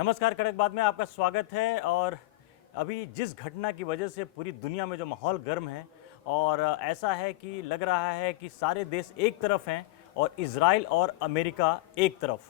नमस्कार, कड़क बात में आपका स्वागत है। और अभी जिस घटना की वजह से पूरी दुनिया में जो माहौल गर्म है और ऐसा है कि लग रहा है कि सारे देश एक तरफ हैं और इजराइल और अमेरिका एक तरफ।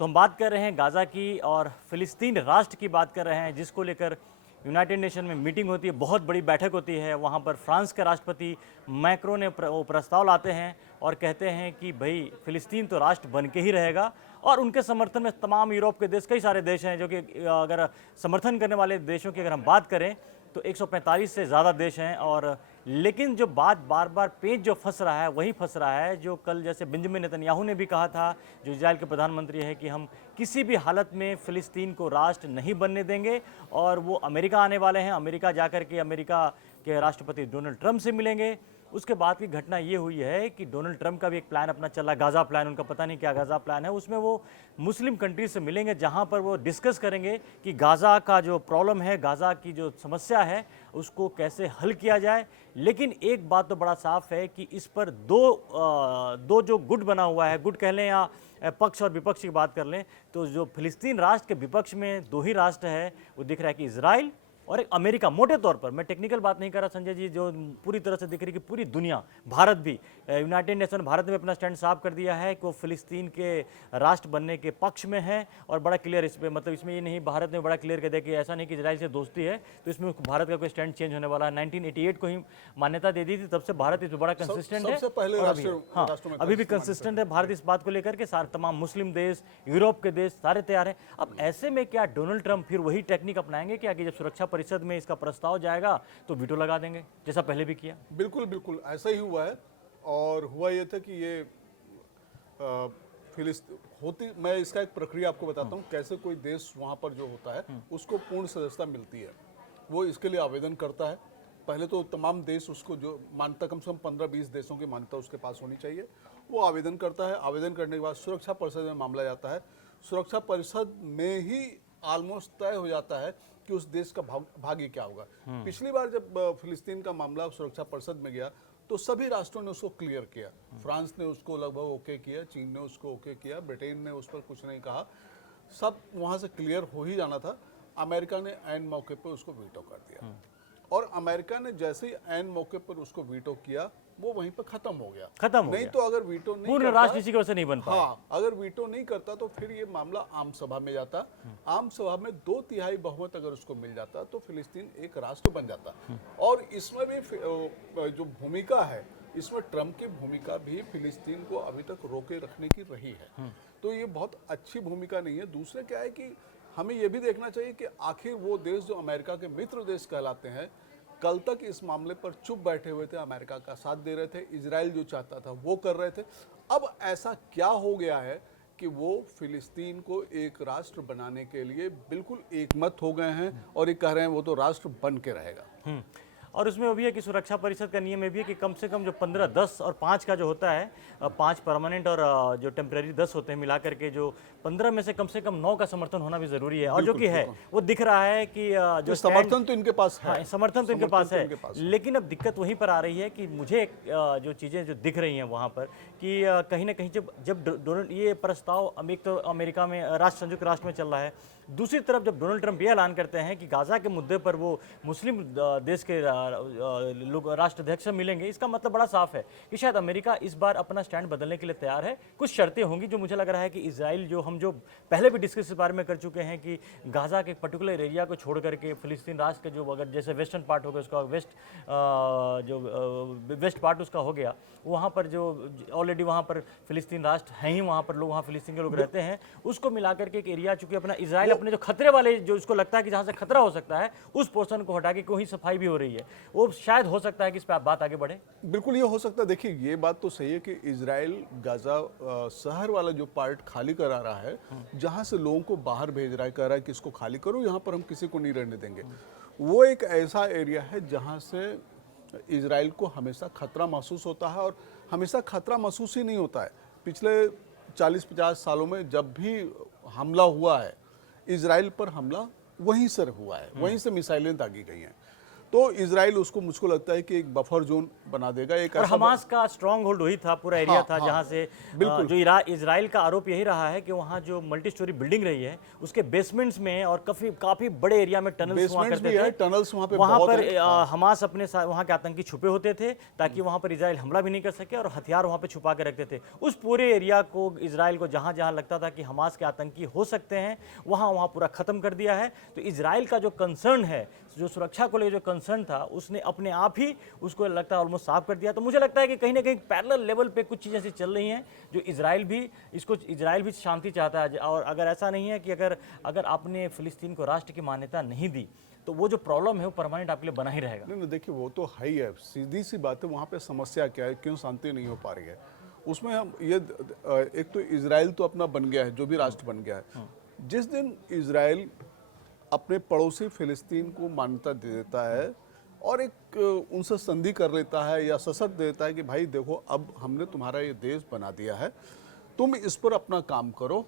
तो हम बात कर रहे हैं गाज़ा की और फ़िलिस्तीन राष्ट्र की बात कर रहे हैं, जिसको लेकर यूनाइटेड नेशन में मीटिंग होती है, बहुत बड़ी बैठक होती है। वहाँ पर फ्रांस के राष्ट्रपति मैक्रो ने वो प्रस्ताव लाते हैं और कहते हैं कि भाई फ़िलिस्तीन तो राष्ट्र बन के ही रहेगा। और उनके समर्थन में तमाम यूरोप के देश, कई सारे देश हैं जो कि अगर समर्थन करने वाले देशों की अगर हम बात करें तो 145 से ज़्यादा देश हैं। और लेकिन जो बात बार बार पेंच जो फंस रहा है वही फंस रहा है जो कल जैसे बेंजामिन नेतन्याहू ने भी कहा था, जो इजराइल के प्रधानमंत्री है, कि हम किसी भी हालत में फ़िलिस्तीन को राष्ट्र नहीं बनने देंगे। और वो अमेरिका आने वाले हैं, अमेरिका जाकर के अमेरिका के राष्ट्रपति डोनाल्ड ट्रंप से मिलेंगे। उसके बाद की घटना ये हुई है कि डोनाल्ड ट्रंप का भी एक प्लान अपना चल रहा है, गाज़ा प्लान, उनका पता नहीं क्या गाज़ा प्लान है। उसमें वो मुस्लिम कंट्री से मिलेंगे, जहां पर वो डिस्कस करेंगे कि गाज़ा का जो प्रॉब्लम है, गाज़ा की जो समस्या है, उसको कैसे हल किया जाए। लेकिन एक बात तो बड़ा साफ है कि इस पर दो जो गुट बना हुआ है, गुट कह लें या पक्ष और विपक्ष की बात कर लें, तो जो फिलिस्तीन राष्ट्र के विपक्ष में दो ही राष्ट्र है, वो दिख रहा है कि इजराइल और एक अमेरिका। मोटे तौर पर, मैं टेक्निकल बात नहीं कर रहा संजय जी, जो पूरी तरह से दिख रही है कि पूरी दुनिया, भारत भी, यूनाइटेड नेशन भारत ने अपना स्टैंड साफ कर दिया है कि वो फिलिस्तीन के राष्ट्र बनने के पक्ष में है। और बड़ा क्लियर इस पर, मतलब इसमें ये नहीं, भारत ने बड़ा क्लियर कर दिया कि ऐसा नहीं कि इजराइल से दोस्ती है तो इसमें भारत का कोई स्टैंड चेंज होने वाला है। 1988 को ही मान्यता दे दी थी, तब से भारत इसमें बड़ा कंसिस्टेंट है। अभी भी कंसिस्टेंट है भारत इस बात को लेकर के। सारे तमाम मुस्लिम देश, यूरोप के देश सारे तैयार हैं। अब ऐसे में क्या डोनाल्ड ट्रंप फिर वही टेक्निक अपनाएंगे क्या कि जब सुरक्षा परिषद में इसका प्रस्ताव जाएगा तो वीटो लगा देंगे, जैसा पहले भी किया? बिल्कुल बिल्कुल ऐसा ही हुआ है। और हुआ ये था कि ये मैं इसका एक प्रक्रिया आपको बताता हूँ कैसे कोई देश वहाँ पर जो होता है उसको पूर्ण सदस्यता मिलती है। वो इसके लिए आवेदन करता है। पहले तो तमाम देश उसको जो मान्यता, कम से कम 15-20 देशों की मान्यता उसके पास होनी चाहिए। वो आवेदन करता है। आवेदन करने के बाद सुरक्षा परिषद में मामला जाता है। सुरक्षा परिषद में ही ऑलमोस्ट तय हो जाता है कि उस देश का भाग्य क्या होगा। पिछली बार जब फिलिस्तीन का मामला सुरक्षा परिषद में गया तो सभी राष्ट्रों ने उसको क्लियर किया। फ्रांस ने उसको लगभग ओके किया, चीन ने उसको ओके किया, ब्रिटेन ने उस पर कुछ नहीं कहा, सब वहां से क्लियर हो ही जाना था। अमेरिका ने ऐन मौके पर उसको वीटो कर दिया। और अमेरिका ने जैसे ही ऐन मौके पर उसको वीटो किया, वो वहीं पर खत्म हो गया। नहीं तो अगर वीटो नहीं पूर्ण राष्ट्र इसी की वजह से नहीं बन पाया। हाँ, अगर वीटो नहीं करता तो फिर ये मामला आम सभा में जाता। आम सभा में 2/3 बहुमत अगर उसको मिल जाता तो फिलिस्तीन एक राष्ट्र बन जाता। और इसमें भी जो भूमिका है, इसमें ट्रंप की भूमिका भी फिलिस्तीन को अभी तक रोके रखने की रही है। तो ये बहुत अच्छी भूमिका नहीं है। दूसरे क्या है कि हमें यह भी देखना चाहिए कि आखिर वो देश जो अमेरिका के मित्र देश कहलाते हैं, कल तक इस मामले पर चुप बैठे हुए थे, अमेरिका का साथ दे रहे थे, इजराइल जो चाहता था वो कर रहे थे। अब ऐसा क्या हो गया है कि वो फिलिस्तीन को एक राष्ट्र बनाने के लिए बिल्कुल एकमत हो गए हैं और ये कह रहे हैं वो तो राष्ट्र बन के रहेगा। और उसमें वो भी है कि सुरक्षा परिषद का नियम ये भी है कि कम से कम जो 15, 10 और 5 का जो होता है, 5 परमानेंट और जो टेम्परेरी 10 होते हैं, मिला करके जो 15 में से कम 9 का समर्थन होना भी जरूरी है। और जो कि है, वो दिख रहा है कि जो समर्थन तो इनके पास है। हाँ, समर्थन तो इनके पास है। लेकिन अब दिक्कत वहीं पर आ रही है कि मुझे जो चीज़ें जो दिख रही हैं वहाँ पर कि कहीं ना कहीं जब ये प्रस्ताव एक तो अमेरिका में संयुक्त राष्ट्र में चल रहा है, दूसरी तरफ जब डोनाल्ड ट्रंप ये ऐलान करते हैं कि गाज़ा के मुद्दे पर वो मुस्लिम देश के लोग राष्ट्राध्यक्ष से मिलेंगे, इसका मतलब बड़ा साफ है कि शायद अमेरिका इस बार अपना स्टैंड बदलने के लिए तैयार है। कुछ शर्तें होंगी जो मुझे लग रहा है कि इजराइल, जो पहले भी डिस्कस इस बारे में कर चुके हैं कि गाज़ा के पर्टिकुलर एरिया को छोड़ करके फिलिस्तीन राष्ट्र के जो अगर जैसे वेस्टर्न पार्ट हो गया, उसका वेस्ट पार्ट उसका हो गया, वहाँ पर जो ऑलरेडी वहाँ पर फिलिस्तीन राष्ट्र हैं ही, वहाँ पर लोग, वहाँ फिलिस्तीन के लोग रहते हैं, उसको मिलाकर के एक एरिया, चूंकि अपना इजराइल अपने जो खतरे वाले, जो उसको लगता है कि जहाँ से खतरा हो सकता है, उस पोर्शन को हटा के कोई सफाई भी हो रही है, वो शायद हो सकता है कि इस पर बात आगे बढ़े। बिल्कुल ये हो सकता है। देखिए, ये बात तो सही है कि इजराइल गाजा शहर वाला जो पार्ट खाली करा रहा है, जहाँ से लोगों को बाहर भेज रहा है, कह रहा है कि इसको खाली करो, यहाँ पर हम किसी को नहीं रहने देंगे। वो एक ऐसा एरिया है जहाँ से इजराइल को हमेशा खतरा महसूस होता है। और हमेशा खतरा महसूस ही नहीं होता है। पिछले 40-50 सालों में जब भी हमला हुआ है, इजराइल पर हमला वहीं से हुआ है, वहीं से मिसाइलें दागी गई हैं। तो इजराइल उसको मुझको लगता है कि एक बफर जोन बना देगा। एक और ऐसा हमास का स्ट्रांग होल्ड वही था, पूरा एरिया हाँ, था हाँ, जहां से बिल्कुल। जो इजराइल का आरोप यही रहा है कि वहां जो मल्टी स्टोरी बिल्डिंग रही है उसके बेसमेंट्स में और काफी काफी बड़े एरिया में टनल्स हुआ बेसमेंट्स करते भी है, थे। टनल्स वहाँ पे वहां बहुत पर हैं। हमास अपने वहां के आतंकी छुपे होते थे ताकि वहां पर इजराइल हमला भी नहीं कर सके, और हथियार वहां पे छुपा के रखते थे। उस पूरे एरिया को इजराइल को जहां जहां लगता था कि हमास के आतंकी हो सकते हैं वहां वहां पूरा खत्म कर दिया है। तो इजराइल का जो कंसर्न है, जो सुरक्षा को लेकर जो कंसर्न था, उसने अपने आप ही उसको लगता है ऑलमोस्ट साफ कर दिया। तो मुझे लगता है कि कहीं ना कहीं पैरेलल लेवल पे कुछ चीज़ें ऐसी चल रही हैं जो इजराइल भी शांति चाहता है। और अगर ऐसा नहीं है कि अगर आपने फिलिस्तीन को राष्ट्र की मान्यता नहीं दी तो वो जो प्रॉब्लम है वो परमानेंट आपके लिए बना ही रहेगा। नहीं, देखिए वो तो है ही है, सीधी सी बात है। वहाँ पे समस्या क्या है, क्यों शांति नहीं हो पा रही है, उसमें हम ये एक तो इजराइल तो अपना बन गया है, जो भी राष्ट्र बन गया है। जिस दिन इजराइल अपने पड़ोसी फिलिस्तीन को मान्यता दे देता है और एक उनसे संधि कर लेता है या सशर्त देता है कि भाई देखो अब हमने तुम्हारा ये देश बना दिया है, तुम इस पर अपना काम करो,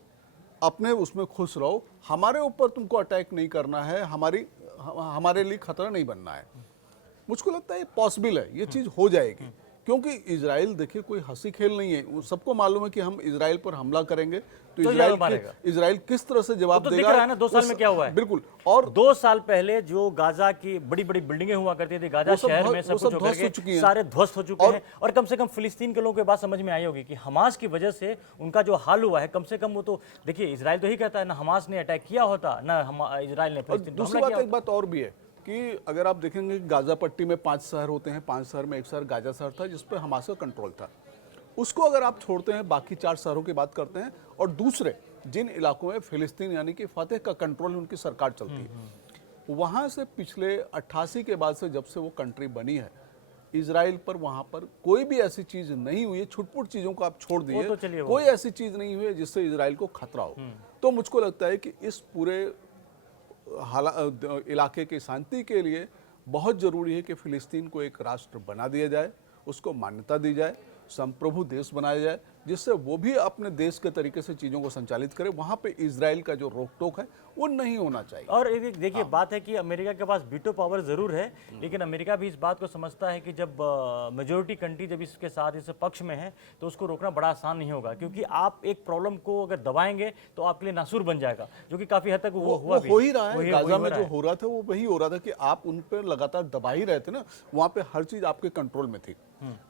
अपने उसमें खुश रहो, हमारे ऊपर तुमको अटैक नहीं करना है, हमारे लिए खतरा नहीं बनना है। मुझको लगता है ये पॉसिबल है, ये चीज़ हो जाएगी। क्योंकि इजराइल देखिए कोई हंसी खेल नहीं है, सबको मालूम है कि हम इजराइल पर हमला करेंगे तो इजराइल किस तरह से जवाब तो देगा। दिख रहा है ना 2 साल में क्या हुआ है। बिल्कुल। और 2 साल पहले जो गाजा की बड़ी बड़ी बिल्डिंगें हुआ करती थी गाजा शहर में, सब कुछ होकर के सारे ध्वस्त हो चुके हैं। और कम से कम फिलिस्तीन के लोगों को बात समझ में आई होगी कि हमास की वजह से उनका जो हाल हुआ है, कम से कम वो तो देखिए इजराइल तो ही कहता है ना हमास ने अटैक किया होता ना इजराइल ने फिलिस्तीन पर दूसरी हमला बात, किया एक बात और भी है कि अगर आप देखेंगे गाजा पट्टी में 5 शहर होते हैं, 5 शहर में एक शहर गाजा शहर था जिस पर हमास का कंट्रोल था। उसको अगर आप छोड़ते हैं, बाकी 4 शहरों की बात करते हैं, और दूसरे जिन इलाकों में फिलिस्तीन यानी कि फतेह का कंट्रोल उनकी सरकार चलती है, वहाँ से पिछले 88 के बाद से जब से वो कंट्री बनी है, इजराइल पर वहाँ पर कोई भी ऐसी चीज़ नहीं हुई है, छुटपुट चीज़ों को आप छोड़ दिए, कोई ऐसी चीज़ नहीं हुई है जिससे इजराइल को खतरा हो। तो मुझको लगता है कि इस पूरे इलाके की शांति के लिए बहुत ज़रूरी है कि फिलिस्तीन को एक राष्ट्र बना दिया जाए, उसको मान्यता दी जाए, संप्रभु देश बनाया जाए, जिससे वो भी अपने देश के तरीके से चीज़ों को संचालित करे। वहाँ पे इजराइल का जो रोक टोक है वो नहीं होना चाहिए। और देखिए बात है कि अमेरिका के पास वीटो पावर जरूर है, लेकिन अमेरिका भी इस बात को समझता है कि जब मेजोरिटी कंट्री जब इसके साथ इस पक्ष में है तो उसको रोकना बड़ा आसान नहीं होगा, क्योंकि आप एक प्रॉब्लम को अगर दबाएंगे तो आपके लिए नासूर बन जाएगा, जो कि काफी हद तक वो हुआ भी हो ही रहा है। गाजा में जो हो रहा था वो वही हो रहा था कि आप उन पर लगातार दबा ही रहे थे ना। वहाँ पे हर चीज़ आपके कंट्रोल में थी,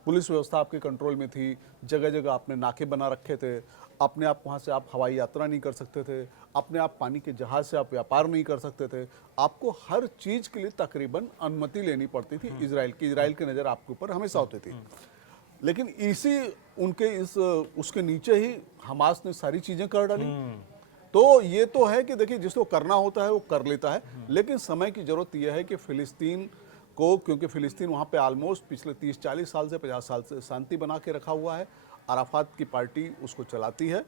पुलिस व्यवस्था आपके कंट्रोल में थी, जगह जगह आपने नाके बना रखे थे, अपने आप वहाँ से आप हवाई यात्रा नहीं कर सकते थे, अपने आप पानी के जहाज से आप व्यापार नहीं कर सकते थे, आपको हर चीज़ के लिए तकरीबन अनुमति लेनी पड़ती थी इजराइल की। इजराइल की नज़र आपके ऊपर हमेशा होती थी। लेकिन उसके नीचे ही हमास ने सारी चीज़ें कर डाली। तो ये तो है कि देखिए जिसको करना होता है वो कर लेता है, लेकिन समय की जरूरत यह है कि फिलिस्तीन को, क्योंकि फिलिस्तीन वहाँ पे ऑलमोस्ट पिछले 30-40 साल से 50 साल से शांति बना के रखा हुआ है। अराफात की पार्टी उसको चलाती है।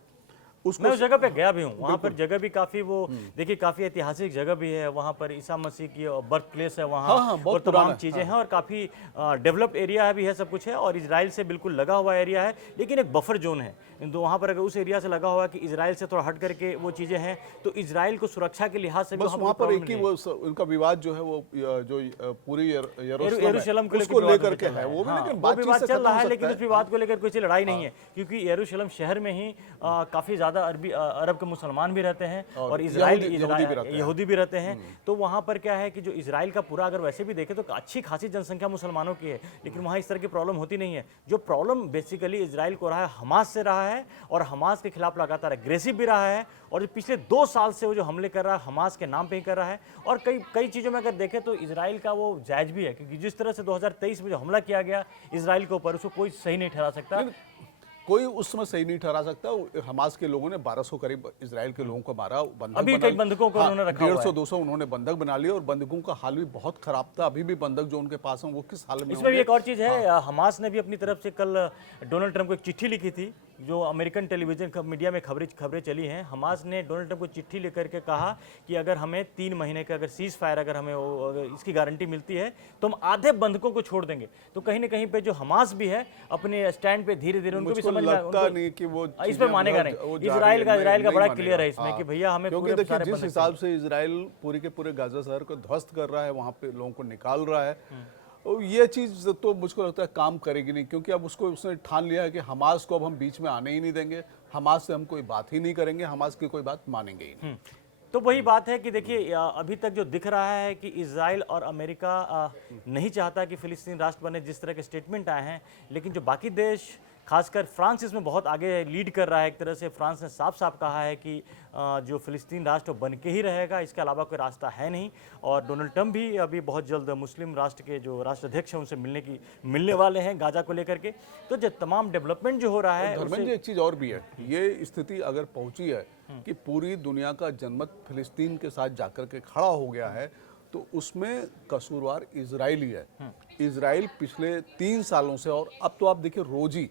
मैं उस जगह पे गया भी हूँ, वहाँ पर जगह भी काफी वो देखिए काफी ऐतिहासिक जगह भी है, वहाँ पर ईसा मसीह की बर्थ प्लेस है वहाँ। हाँ, और तमाम चीजें हैं और काफी डेवलप्ड एरिया भी है, सब कुछ है और इजराइल से बिल्कुल लगा हुआ एरिया है, लेकिन एक बफर जोन है। तो वहाँ पर अगर उस एरिया से लगा हुआ है कि इजराइल से थोड़ा हट करके वो चीजें हैं, तो इजराइल को सुरक्षा के लिहाज से बस वहाँ पर एक ही वो उनका विवाद जो है वो जो पूरी यरूशलेम को लेकर के है, वो भी लेकिन विवाद चल रहा है, लेकिन उस विवाद को लेकर कोई लड़ाई नहीं है, क्योंकि यरूशलेम शहर में ही काफी ज्यादा अरब के मुसलमान भी रहते हैं और यहूदी भी रहते हैं। तो वहाँ पर क्या है कि जो इजराइल का पूरा अगर वैसे भी देखें तो अच्छी खासी जनसंख्या मुसलमानों की है, लेकिन वहाँ इस तरह की प्रॉब्लम होती नहीं है। जो प्रॉब्लम बेसिकली इजराइल को रहा है हमास से रहा है, और हमास के खिलाफ लगातार एग्रेसिव भी रहा है, और पिछले 2 साल से वो जो हमले कर रहा है हमास के नाम पे ही कर रहा है। और कई चीज़ों में अगर देखें तो इजराइल का वो जायज़ भी है, क्योंकि जिस तरह से 2023 में जो हमला किया गया इजराइल के ऊपर, उसको कोई सही नहीं ठहरा सकता। कोई उस समय सही नहीं ठहरा सकता। हमास के लोगों ने 1200 करीब इजराइल के लोगों को मारा, बंधक अभी कई बंधकों को उन्होंने रखा 150-200 उन्होंने बंधक बना लिए, और बंधकों का हाल भी बहुत खराब था। अभी भी बंधक जो उनके पास हैं वो किस हाल में। इसमें भी एक और चीज़ है, हमास ने भी अपनी तरफ से कल डोनाल्ड ट्रंप को एक चिट्ठी लिखी थी जो अमेरिकन टेलीविजन मीडिया में खबरें चली हैं, हमास ने डोनाल्ड ट्रंप को चिट्ठी लिख करके कहा कि अगर हमें 3 महीने का अगर सीज फायर अगर हमें अगर इसकी गारंटी मिलती है तो हम आधे बंधकों को छोड़ देंगे। तो कहीं ना कहीं पे जो हमास भी है अपने स्टैंड पे धीरे धीरे उनको भी मुझको समझ लगता नहीं कि वो इस पे मानेगा नहीं। इजराइल का बड़ा क्लियर है इसमें कि भैया हमें क्योंकि पूरे देखिए सारे जिस हिसाब से इजराइल पूरे के पूरे गाजा शहर को ध्वस्त कर रहा है, वहां पे लोगों को निकाल रहा है, और ये चीज तो मुझको लगता है काम करेगी नहीं, क्योंकि अब उसने ठान लिया है कि हमास को अब हम बीच में आने ही नहीं देंगे, हमास से हम कोई बात ही नहीं करेंगे, हमास की कोई बात मानेंगे ही नहीं। तो वही बात है कि देखिए अभी तक जो दिख रहा है कि इजराइल और अमेरिका नहीं चाहता कि फिलिस्तीन राष्ट्र बने, जिस तरह के स्टेटमेंट आए हैं, लेकिन जो बाकी देश खासकर फ्रांस इसमें बहुत आगे लीड कर रहा है। एक तरह से फ्रांस ने साफ साफ कहा है कि जो फिलिस्तीन राष्ट्र बन के ही रहेगा, इसके अलावा कोई रास्ता है नहीं। और डोनाल्ड ट्रंप भी अभी बहुत जल्द मुस्लिम राष्ट्र के जो राष्ट्राध्यक्ष हैं उनसे मिलने वाले हैं गाजा को लेकर के। तो जो तमाम डेवलपमेंट जो हो रहा है धर्मेंद्र जी, एक चीज और भी है, ये स्थिति अगर पहुंची है कि पूरी दुनिया का जनमत फिलिस्तीन के साथ जाकर के खड़ा हो गया है, तो उसमें कसूरवार इजराइल ही है। इजराइल पिछले 3 सालों से, और अब तो आप देखिए रोज ही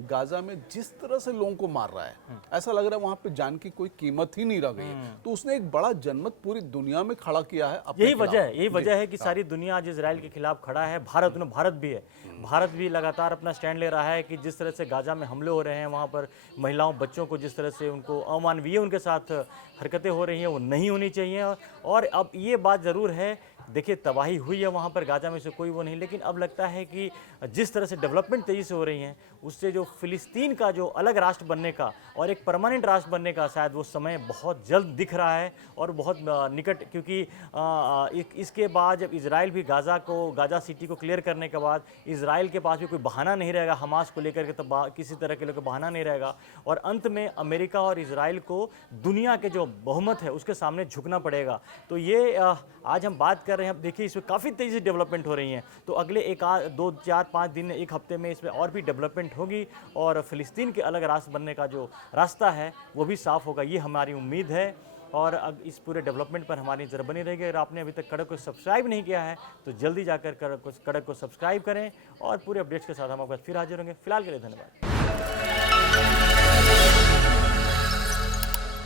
गाजा में जिस तरह से लोगों को मार रहा है, ऐसा लग रहा है वहां पे जान की कोई कीमत ही नहीं रह गई है। तो उसने एक बड़ा जनमत पूरी दुनिया में खड़ा किया है अपने खिलाफ। यही वजह है कि सारी दुनिया आज इजराइल के खिलाफ खड़ा है। भारत भी है। भारत भी लगातार अपना स्टैंड ले रहा है कि जिस तरह से गाजा में हमले हो रहे हैं, वहाँ पर महिलाओं बच्चों को जिस तरह से उनको अमानवीय उनके साथ हरकतें हो रही हैं, वो नहीं होनी चाहिए। और अब ये बात ज़रूर है, देखिए तबाही हुई है वहाँ पर गाजा में, से कोई वो नहीं, लेकिन अब लगता है कि जिस तरह से डेवलपमेंट तेज़ी से हो रही हैं, उससे जो फिलिस्तीन का जो अलग राष्ट्र बनने का और एक परमानेंट राष्ट्र बनने का शायद वो समय बहुत जल्द दिख रहा है और बहुत निकट। क्योंकि इसके बाद जब इजराइल भी गाजा सिटी को क्लियर करने के बाद इजराइल के पास भी कोई बहाना नहीं रहेगा हमास को लेकर के, तब किसी तरह के लोग बहाना नहीं रहेगा। और अंत में अमेरिका और इजराइल को दुनिया के जो बहुमत है उसके सामने झुकना पड़ेगा। तो ये आज हम बात कर रहे हैं, अब देखिए इसमें काफ़ी तेज़ी से डेवलपमेंट हो रही हैं। तो अगले 2, 4, 5 दिन, 1 हफ्ते में इसमें और भी डेवलपमेंट होगी और फिलिस्तीन के अलग राष्ट्र बनने का जो रास्ता है वो भी साफ होगा, ये हमारी उम्मीद है। और अब इस पूरे डेवलपमेंट पर हमारी नजर बनी रहेगी। अगर आपने अभी तक कड़क को सब्सक्राइब नहीं किया है तो जल्दी जाकर कड़क को सब्सक्राइब करें और पूरे अपडेट्स के साथ हम आपके साथ फिर हाजिर होंगे। फिलहाल के लिए धन्यवाद।